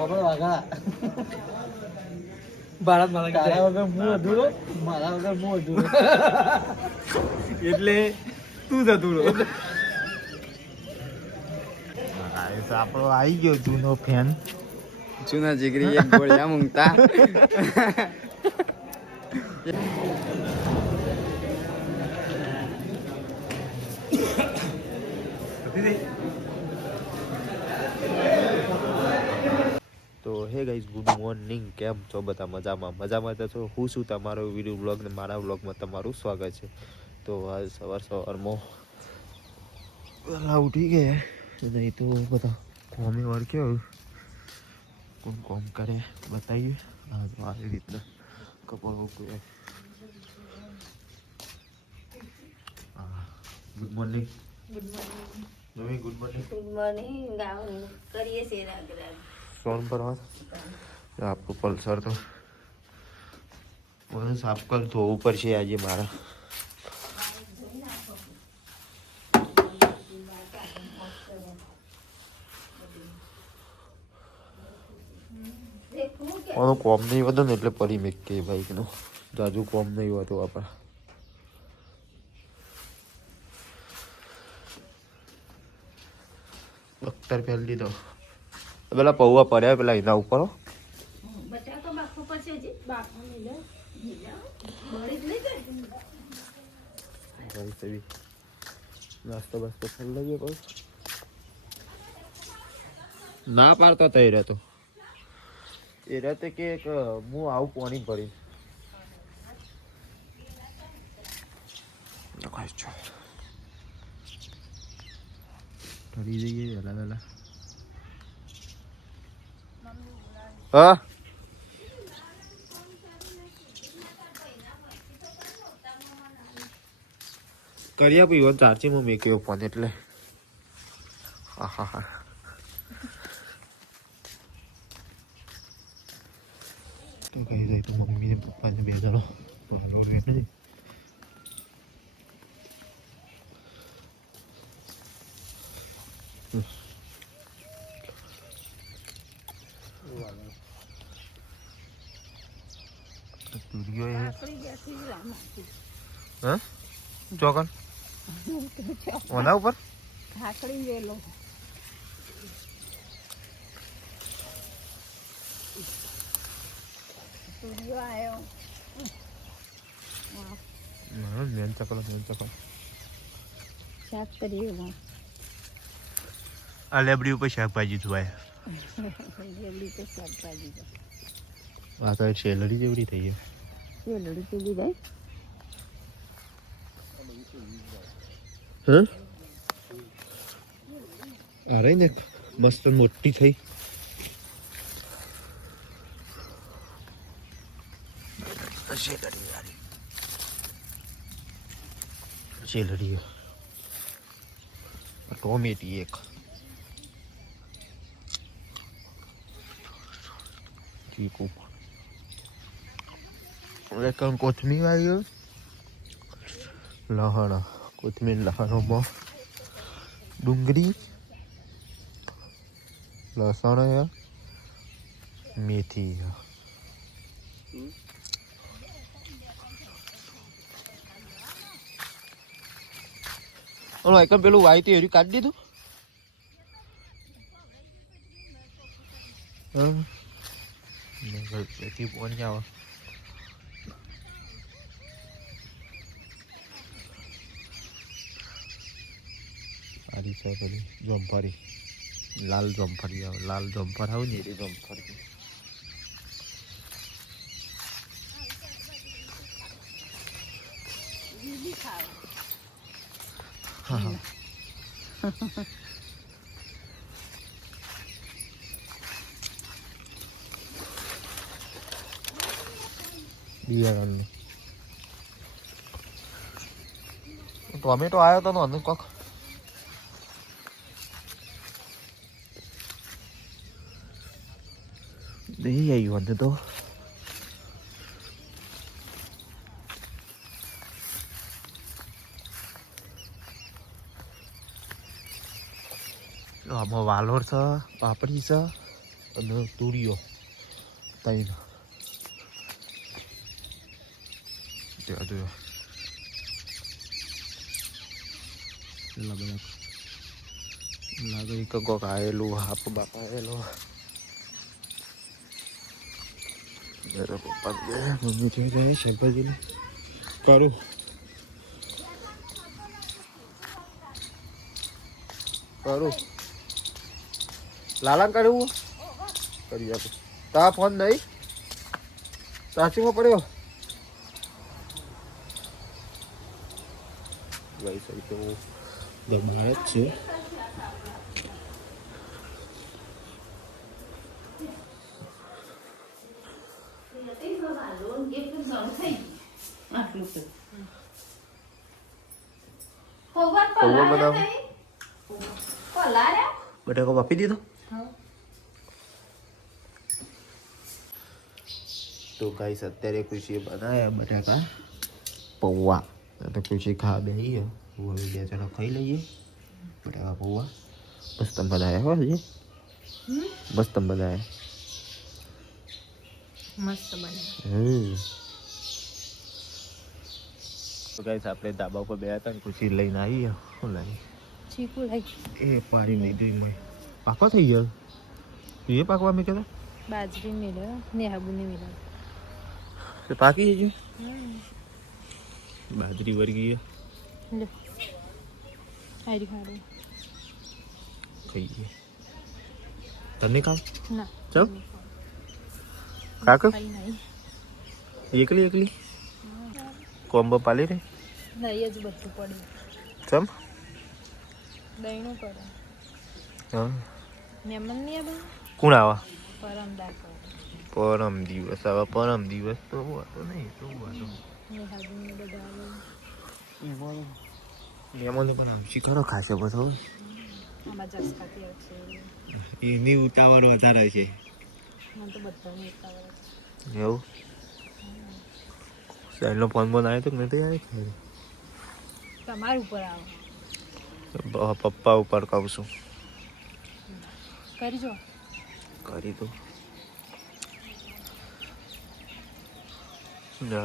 ખબર વાગા ભારત માતા કી તારા વગર હું અધૂરો મારા વગર હું અધૂરો એટલે તું જ અધૂરો આપણો આવી ગયો જૂનો ફેન જૂના જીગરી એક ગોળિયા મૂંગતા તો હે ગાઈઝ ગુડ મોર્નિંગ કેમ છો બધા મજામાં તો છો હું છું તમારો વિડીયો બ્લોગ ને મારા બ્લોગમાં તમારું સ્વાગત છે તો આજ સવારમાં વહેલા ઉઠી ગયા નહીં તો બધા કોમી વાર કેવું કોણ કોમ કરે બતાવીએ આવી રીતના કપડ ઉકળે ગુડ મોર્નિંગ ગુડ મોર્નિંગ કરીએ છીએ રાગ સોન પર आपको पल्सर तो वो साफ कर तो ऊपर से आज मारा और कॉम नहीं होता ने એટલે પરી મેક કે બાઈક નો જાજુ કોમ નહીં હોતો આપા ડોક્ટર પહેલ દીધો પેલા પૌવા પડ્યા પેલા એના ઉપર બટા તો બાફો પડશે જી બાફો મિલે બળી જ નહીં જાય ભાઈ નાસ્તો બસ કરી લઈએ કોઈ ના પાડતો તઈ રહેતો એ રહેતે કે હું આવું પાણી ભરી ઠરી જઈએ વહેલા વહેલા હા કરી આપી વાત ચાર્જિંગમાં મેક્યો ફોન એટલે હા હા હા તો કઈ જાય તો મમ્મી ને પપ્પાને બે જણો હા ચોકન ઓના ઉપર ખાખડી વેલો સૂર્યો આવ્યો મેન ચકલો શાક કરીએ આ લેબડી ઉપર શાકભાજી ધોવાય જલ્દી તો શાકભાજી આ તો શેલડી જેવડી થઈ ગઈ શેલડી કેવી જાય હા અરે ને મસ્ત મોટી થઈ શેલડી ટોમેટી એક ચીકુ કોથમીર આવી લહણ કોથમીર લહણમાં ડુંગળી લસણ મેથી એકમ પેલું વાઈટી એરી કાઢી દીધું મેથી પહોંચી આવે આરી છે પેલી જોમફરી લાલ જોમફરી આવે લાલ જોમફર આવે ને એ જોમફરી હા બિયારણ ટોમેટો આવ્યો તો ને કોક નહીં આવ્યું હતું તો આમાં વાલોર છે પાપડી છે અને તુરિયો ત્રણ ત્યાં જો લાગે કે કોક આવેલું હાપ બાપ આવેલો પપ્પા મમ્મી જોઈ જાય શાકભાજીને કરું લાલાને કરવું કરી આપું તા ફોન નહીં સાચુમાં પડ્યો ભાઈ સહી તો દબાણ જ છે બટાકો બાપી દીધો તો ગાઈસ અત્યારે ખુશીએ બનાવ્યા બટાકા પૌવા તો ખુશી ખા બેહીએ હવે બે જણા ખાઈ લઈએ બટાકા પૌવા બસ તમે બનાવ્યા હો હજી બસ તમે બનાવ્યા મસ્ત બને તો ગાઈસ આપણે ધાબા ઉપર બેઠા હતા ને ખુશી લઈને આવી શું લાવી ચીકુ લાગી એ પાડી નહીં જોઈ મેં પાકો થઈ ગયો એ પાકવા મેં કહેતા બાજરી મેળે ને હાબુને મેળે પાકી જજો બાજરી વર્ગી લે આરી ખાડો ખાઈ ગઈ તને કામ ના ચાલ કાક ખાઈ નહીં એકલી એકલી કોમ્બો પાલી રે નહીં જ બધું પડ્યું ચમ દહીણું કરે હા મહેમાન નહીં આવે કોણ આવા પરમ દાખલ પરમ દિવસ આવા પરમ દિવસ તો હતો નહીં તો હતો ને હાબુને બધા આવે મહેમાનો પણ આમ શીખરો ખાશે બધો આમાં જસ ખાતી આવશે એની ઉતાવળ વધારે છે મને તો બધાને ઉતાવળ છે એવું સાઈડનો ફોન બોન આવ્યો તો નથી આવી તમારા ઉપર આવો પપ્પા ઉપર કહું છું કરજો કરી દો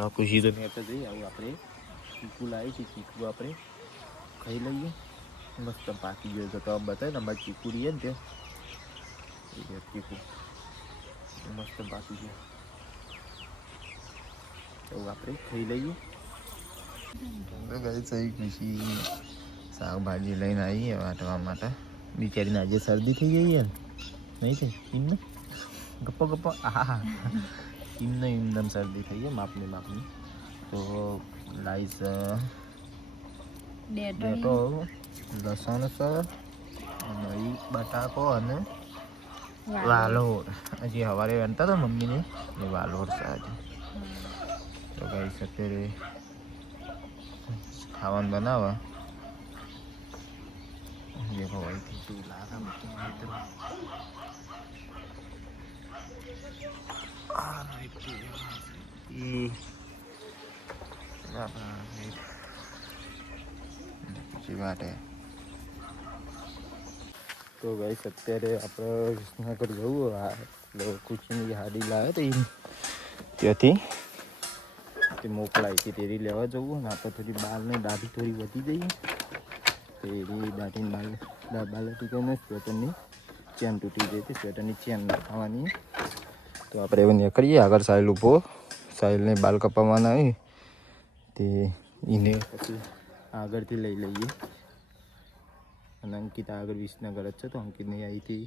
ખુશી તો મેં તો જઈ આવું આપણે ચીકુ લાવી છે ચીકુ આપણે ખાઈ લઈએ મસ્ત પાકી ગયો તો આમ બતાવે ને અમારે ચીકુ રહીએ ને ત્યાં ચીકુ મસ્ત પાકી ગયો તો આપણે ખાઈ લઈએ સહી ખુશી શાકભાજી લઈને આવીએ વાટવા માટે બિચારીને આજે શરદી થઈ ગઈ યાર નહીં છે એમને ગપ્પો ગપ્પો હા એમને એમદમ શરદી થઈ ગઈ માપની તો લાઈસ ડેટો લસણ છે અને બટાકો અને વાલોર હજી સવારે વહેતા હતા મમ્મીને એ વાલોર છે આજે તો ગાઈસ અત્યારે ખાવાનું બનાવવા देखो भाई कितु लागा मत मित्र आ नाइट ई बाबा नाइट जी बात है તો ગાઈસ અત્યારે આપણે વિસનગર જવું એટલે ખુશીની ગાડી લાવે તો ત્યાંથી તે મોકલાઈ હતી તેરી લેવા જવું ને આપણે થોડી બાલને દાઢી થોડી વધી જઈએ તેરી દાઢીને બાલ તૂટે ને સ્વેટરની ચેન તૂટી ગઈ હતી સ્વેટરની ચેન નાખવાની તો આપણે એવું નીકળીએ આગળ સાહિલ ઊભો સાહિલને બાલ કપાવવાના આવી તે એને પછી આગળથી લઈ લઈએ અને અંકિત આગળ વિસનગર જ છે તો અંકિતને અહીંથી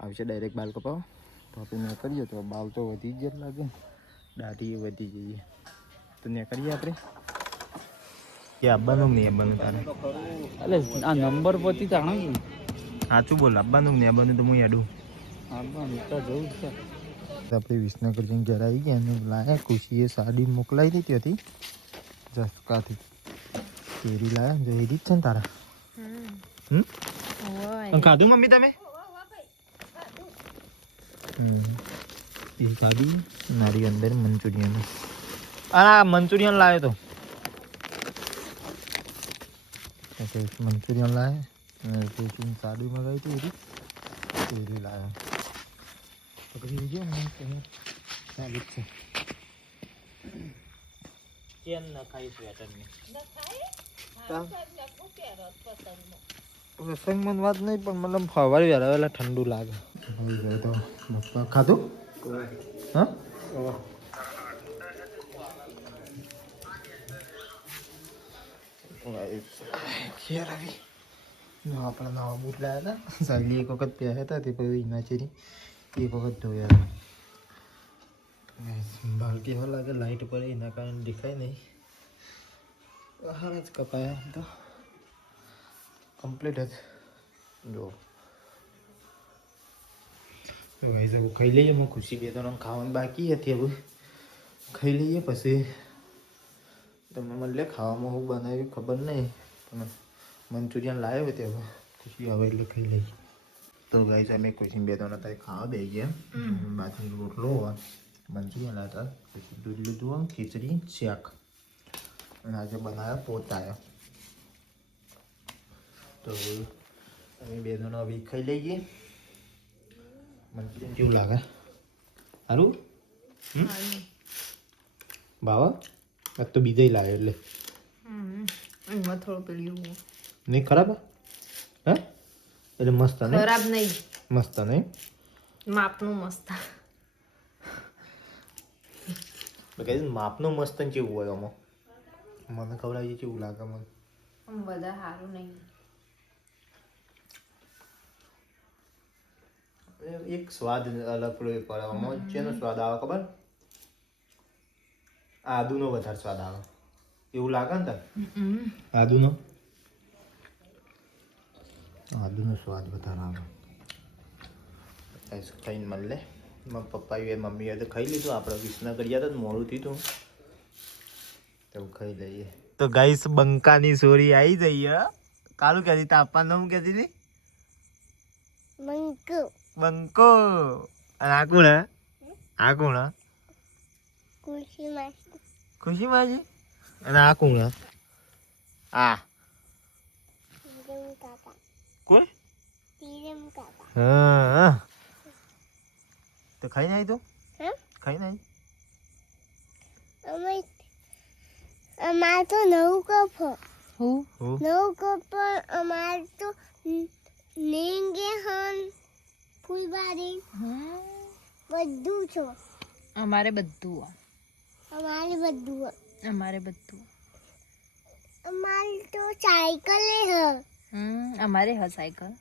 આવશે ડાયરેક્ટ બાલ કપાવવા તો આપણે નીકળીએ તો બાલ તો વધી જ લાગે દાઢી વધી જઈએ તો નીકળીએ આપણે કે આવવાનું નહીં આવવાનું તારે અલે આ નંબર પરથી જાણો કે સાચું બોલ આવવાનું નહીં આવવાનું તો હું યાડું આવવાનું તો જવું છે આપણે વિસનગર જઈને ઘરે આવી ગયા અને લાયા ખુશીએ સાડી મોકલાવી હતી હતી જસકાથી કેરી લાયા જો એરી જ છે ને તારા ખાધું મમ્મી તમે એ ખાધું મારી અંદર મંચુરિયન આ મંચુરિયન લાવ્યો તો મંચુરિયન લાવે અને સાડી મંગાવી હતી એરી લાવ્યા પકડી લેજો ને ચાલુ જ છે ચેન ના ખાઈ પેટર્નની પ્રસંગમાં વાત નહીં પણ મતલબ ફવારે વેલા ઠંડુ લાગે તો પપ્પા ખાધું હા આપણા નવા બૂટ લાવ્યા હતા સાગલી એક વખત પહેર્યા હતા તે પછી નાચેરી એક વખત ધોયા હતા બાલટી એવા લાગે લાઇટ પડે એના કારણે દેખાય નહીં હારા જ કપાયા આમ તો કમ્પ્લીટ જ જો ખાઈ લઈએ હું ખુશી બે ત્રણ ખાવાનું બાકી હતી હવે ખાઈ લઈએ પછી તમે મને ખાવામાં હું બનાવ્યું ખબર નહીં પણ મંચુરિયન લાવ્યો તે હવે ખુશી આવે એટલે ખાઈ લઈએ તો ગાઈસ અમે ખુશી બે ત્રણ અત્યારે ખાવા બે ગયા બાજરી રોટલો હોય મંચુરિયન લાવતા પછી દૂધ લીધું ખીચડી શાક અને આજે બનાવ્યા પોતા તો અમે બે ત્રણ હવે ખાઈ લઈએ મંચુરિયન કેવું લાગે સારું બાવા આજ તો બીજા લાવે એટલે એમાં થોડું પેલું નહીં ખરાબ હે એટલે મસ્ત ને ખરાબ નહીં મસ્ત નહીં માપનું મસ્ત માપનું મસ્ત કેવું હોય આમાં મને ખવડાવીએ કેવું લાગે મને બધા સારું નહીં એક સ્વાદ અલગ પડે આમાં જેનો સ્વાદ આવે ખબર આદુનો વધારે સ્વાદ આવે એવું લાગે ને તને આદુનો સ્વાદ વધારે આવે ખાઈને મળે મારા પપ્પાએ મમ્મીએ તો ખાઈ લીધું આપણે વિસનગર ગયા હતા મોડું થયું તો ખાઈ લઈએ તો ગાઈસ બંકાની સોરી આવી જઈએ કાલું કહેતી તાપવાનું નામ કહેતી હતી બંકો અને આ કોણ આ કોણ ખુશી માજી અને આ કોણ આ કોણ હા તો ખાઈ નાઈ તો ખાઈ નાઈ અમાર તો નવું કપ હું નવું કપ અમાર તો લેંગે હન ફૂલબારી બધું છો અમારે બધું અમારે બધું અમારે બધું અમાર તો સાયકલ હ અમારે હ સાયકલ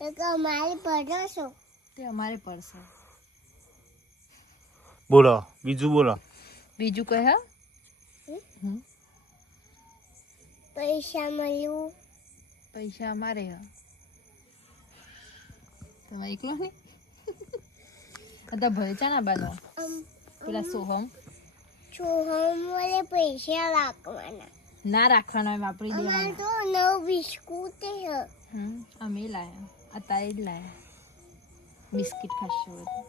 એક અમારે પડશો તે અમારે પડશે બોલો બીજું બોલો બીજું કઈ હા પૈસા મળ્યું પૈસા અમારે હ તમારે એકલો નહીં આ ભય છે ને બાનો પેલા સોહમ સોહમ વડે પૈસા રાખવાના ના રાખવાના વાપરી અમાર દેવાના તો નવ બિસ્કુટ હ અમે લાયા અત્યારે જ લાયા બિસ્કિટ ખાશે બધું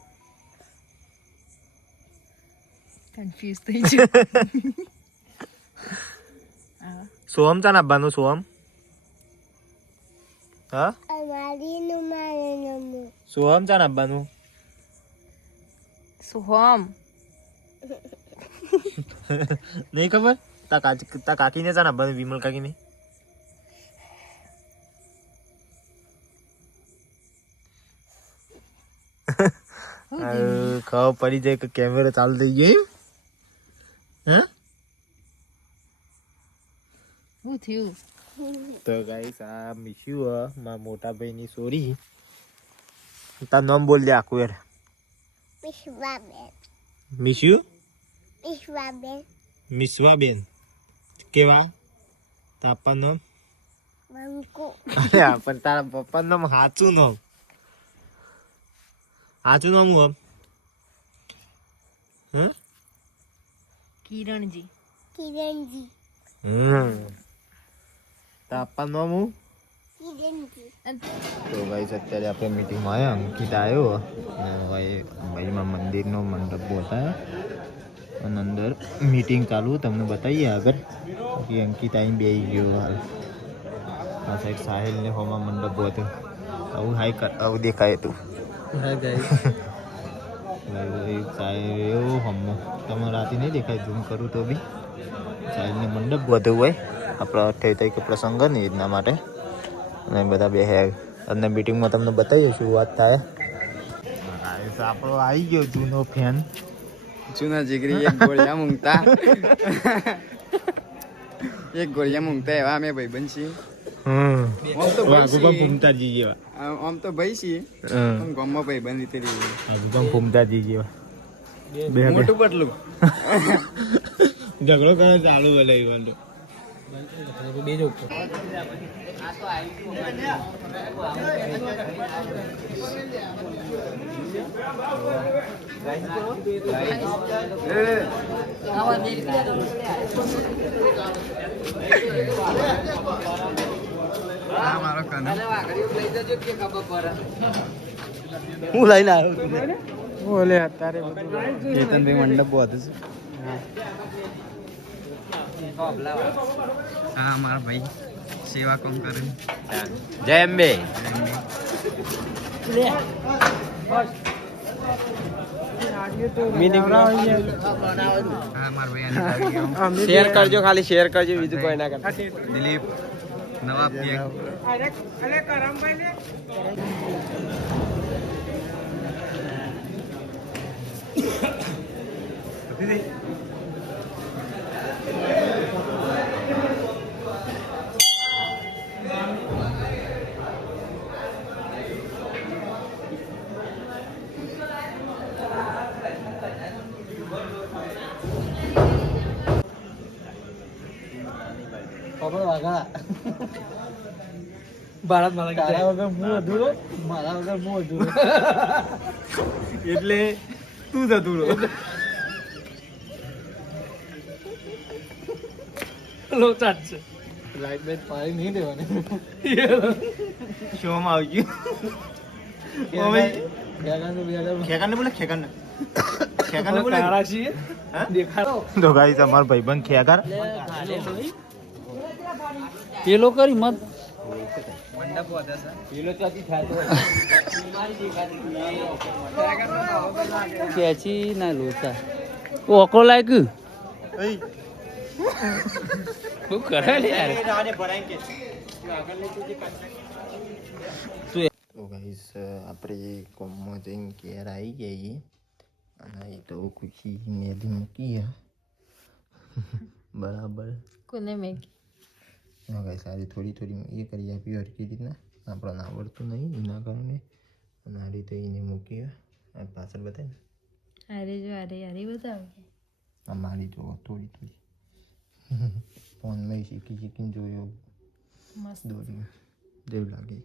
કન્ફ્યુઝ થઈ જાય સોહમ ચાન આપવાનું સોહમ હા અમારી નું મારે નમું સોહમ ચાન આપવાનું સોહમ નહીં ખબર તા કાકીને ચાન આપવાનું વિમલ કાકીને ખબર પડી જાય કે કેમેરો ચાલુ થઈ ગયો હા શું થયું તો ગાઈસ આ મિસ્યું મારા મોટા ભાઈની સોરી તાર નામ બોલ દે આખું યાર વિશ્વાબેન મિસ્યું વિશ્વાબેન મિસવાબેન કેવા તાપા નામ બંકો પણ તારા પપ્પાનું નામ સાચું નામ હું કિરણજી કિરણજી તાપા નામ હું કિરણજી તો ગાઈસ અત્યારે આપણે મીટિંગમાં આવ્યા અંકિત આવ્યો ભાઈમાં મંદિરનો મંડપ બતાવ્યો અને અંદર મીટિંગ ચાલુ તમને બતાવીએ આગળ કે અંકિત આવીને બેસી ગયો હાલ આ સાઈડ સાહિલને હોમાં મંડપ હતો આવું હાઈ કર આવું દેખાય તું હા ગાઈસ એવું હમો તમે રાતે નહીં દેખાય ઝૂમ કરું તો બી સાઈડને મંડપ બધું હોય આપણા 28 તારીખે પ્રસંગ ને એના માટે અને બધા બે અને મીટિંગમાં તમને બતાવી શું વાત થાય આપણો આવી ગયો જૂનો ફેન જૂના જીગરી એક ગોળિયા મૂંગતા એવા અમે ભાઈ બનશી આમ તો ભાઈ છીએ ફૂમતાજી જેવા આમ તો ભાઈ છીએ પણ ગામમાં ભાઈ બંધ રીતે આગુબામ ફૂમતાજી જેવા મોટું પટલું ઝઘડો કરે ચાલુ ભલે ઈવન તો બે જ ઉપર મારો કનો હું લઈને આવ્યો બોલે અત્યારે બધું કેતનભાઈ મંડપ બહુ હતું હા મારા ભાઈ સેવા કામ કરે જય અંબે હા મારા ભાઈ શેર કરજો ખાલી શેર કરજો બીજું કોઈ ના કરતા દિલીપ નવાબ ખબર વાગા ભારત માતા તારા વગર હું અધૂરો મારા વગર હું અધૂરો એટલે તું જ અધૂરો લોચાટ છે લાઈટ બેટ પાડી નહીં દેવાની શોમાં આવી ગયું ખેકાને બોલે ખેકાને બોલે કાળા છીએ હા? દેખાડો તો ગાઈસ અમાર ભાઈબંધ ખેકાર પેલો કરી મત મંડપ હતા સર પેલો ત્યાંથી થાય ખેંચી ના લોચા ઓકળો લાગ્યું શું કરે લે યાર તો ગાઈસ આપણે કોમમાં જઈને ઘેર આવી ગઈ અને એ તો ખુશી મેદી મૂકી બરાબર કોને મેગી ગાઈસ સારી થોડી એ કરી આપી હરકી રીતના આપણને આવડતું નહીં એના કારણે અને આ રીતે એને મૂકી પાછળ બતાવી અરે જો અરે બતાવો આ મારી જો થોડી ફોનમાં શીખીને જોયો મસ્ત દોરી જેવું લાગે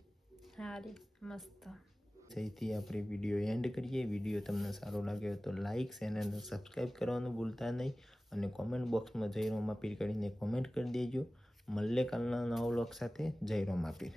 હારી મસ્ત સહીથી આપણે વિડીયો એન્ડ કરીએ વિડીયો તમને સારો લાગ્યો તો લાઇક ચેનલને સબસ્ક્રાઈબ કરવાનું ભૂલતા નહીં અને કોમેન્ટ બોક્સમાં જય રોમાપીર કરીને કોમેન્ટ કરી દેજો મળીએ કાલના નવા વ્લોગ સાથે જય રોમાપીર